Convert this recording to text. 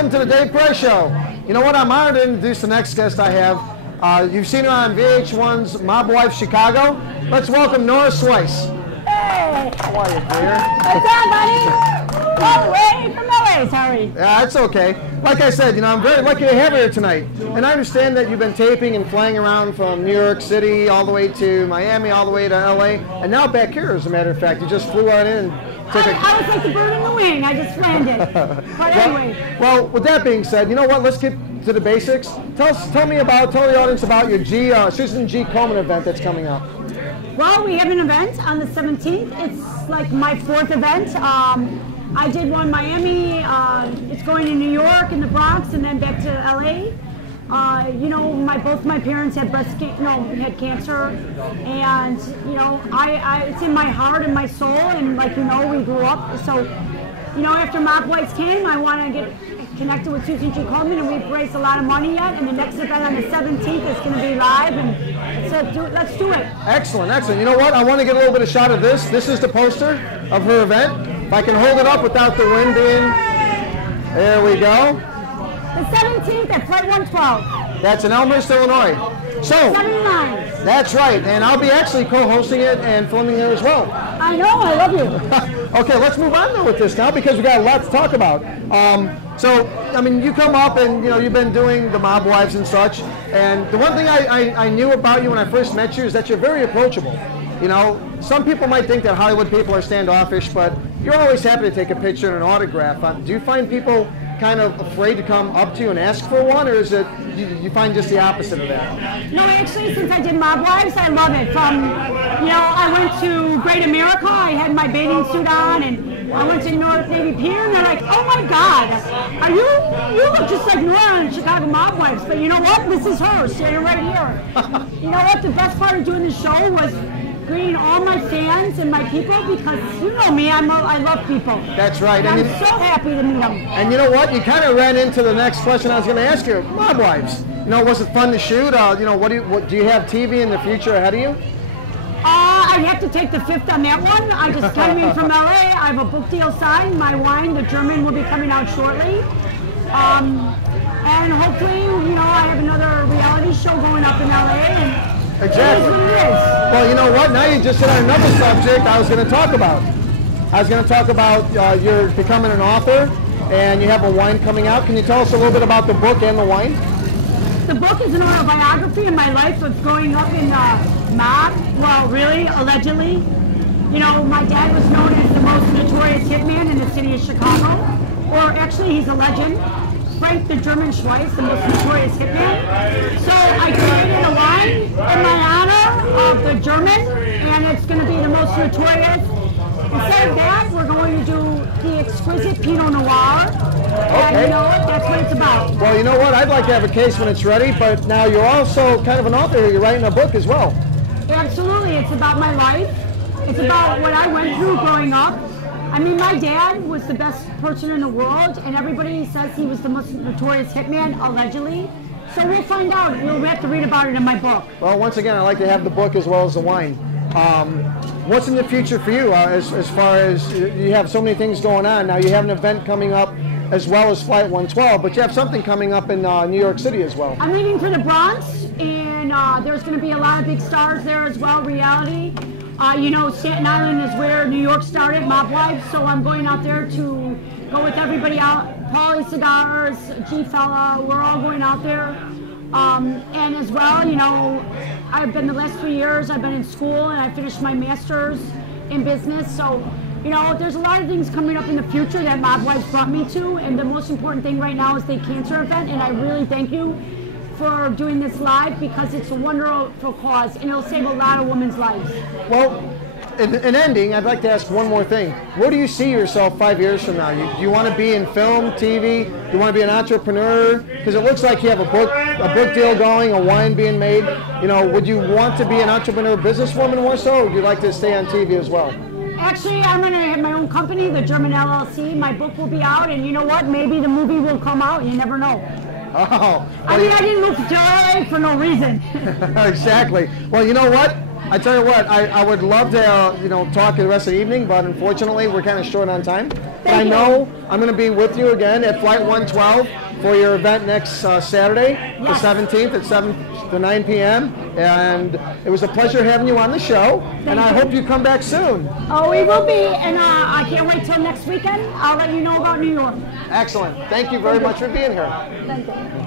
welcome to the Dave Perez Show. You know what? I'm honored to introduce the next guest I have. You've seen her on VH1's Mob Wife Chicago. Let's welcome Nora Schweis. Hey! How are you, dear? What's up, buddy? All the way from LA, sorry. Yeah, it's okay. Like I said, I'm very lucky to have you here tonight. And I understand that you've been taping and flying around from New York City all the way to Miami, all the way to LA, and now back here, as a matter of fact. You just flew right in and I was like the bird in the wing. I just landed. But anyway. Well, with that being said, you know what? Let's get to the basics. Tell the audience about your Susan G. Komen event that's coming up. Well, we have an event on the 17th. It's like my fourth event. I did one Miami. It's going to New York and the Bronx, and then back to LA. Both my parents had had cancer, and it's in my heart and my soul, and we grew up. So, after Mob Wives came, I want to get connected with Susan G. Komen, and we've raised a lot of money yet. And the next event on the 17th is going to be live, and let's do it. Excellent, excellent. You know what? I want to get a little bit of shot of this. This is the poster of her event. If I can hold it up without the wind in. There we go. The 17th at Flight 112. That's in Elmhurst, Illinois. So, 79. That's right, and I'll be actually co-hosting it and filming there as well. I know, I love you. Okay, let's move on though with this now because we got a lot to talk about. You come up and you've been doing the Mob Wives and such, and the one thing I knew about you when I first met you is that you're very approachable. Some people might think that Hollywood people are standoffish, but you're always happy to take a picture and an autograph. Do you find people kind of afraid to come up to you and ask for one, or is it you find just the opposite of that? No, actually, since I did Mob Wives, I love it. I went to Great America. I had my bathing suit on, and I went to North Navy Pier, and they're like, "Oh my God, you look just like Nora on Chicago Mob Wives." But you know what? This is her standing right here. You know what? The best part of doing the show was greeting all my fans and my people, because you know me, I love people. That's right. And I'm so happy to meet them. And you know what? You kind of ran into the next question I was going to ask you. Mob Wives. Was it fun to shoot? Do you have TV in the future ahead of you? I have to take the fifth on that one. I just came in from LA. I have a book deal signed. My wine, the German, will be coming out shortly. And hopefully, I have another reality show going up in LA. Exactly. Well, you know what? Now you just hit on another subject I was going to talk about. I was going to talk about you're becoming an author, and you have a wine coming out. Can you tell us a little bit about the book and the wine? The book is an autobiography of my life of growing up in mob. Well, really, allegedly. My dad was known as the most notorious hitman in the city of Chicago. Or actually, he's a legend. Frank the German Schweis, the most notorious hitman. So I created a wine in my honor of the German, and it's going to be the most notorious. Instead of that, we're going to do the exquisite Pinot Noir. And okay. That's what it's about. Well, you know what? I'd like to have a case when it's ready, but now you're also kind of an author here. You're writing a book as well. Absolutely. It's about my life. It's about what I went through growing up. My dad was the best person in the world, and everybody says he was the most notorious hitman, allegedly. So we'll find out. We'll have to read about it in my book. Well, once again, I'd like to have the book as well as the wine. What's in the future for you as far as you have so many things going on? Now you have an event coming up as well as Flight 112, but you have something coming up in New York City as well. I'm leaving for the Bronx, and there's going to be a lot of big stars there as well, reality. Staten Island is where New York started, Mob Wives, so I'm going out there to go with everybody out. Paulie Cigars, G-Fella, we're all going out there. And as well, I've been the last 3 years, I've been in school, and I finished my master's in business. So, there's a lot of things coming up in the future that Mob Wives brought me to, and the most important thing right now is the cancer event, and I really thank you for doing this live, because it's a wonderful cause, and it'll save a lot of women's lives. Well, in ending, I'd like to ask one more thing. Where do you see yourself 5 years from now? Do you want to be in film, TV? Do you want to be an entrepreneur? Because it looks like you have a book deal going, a wine being made. Would you want to be an entrepreneur, businesswoman more so, or would you like to stay on TV as well? Actually, I'm going to have my own company, the German LLC. My book will be out, and you know what? Maybe the movie will come out. You never know. Oh. I didn't move to LA for no reason. Exactly. Well, you know what? I tell you what, I would love to you know, talk the rest of the evening, but unfortunately we're kind of short on time. But I know I'm going to be with you again at Flight 112 for your event next Saturday, the 17th at 7 to 9 p.m. And it was a pleasure having you on the show. And I hope you come back soon. Oh, we will be, and I can't wait till next weekend. I'll let you know about New York. Excellent. Thank you very much for being here. Thank you.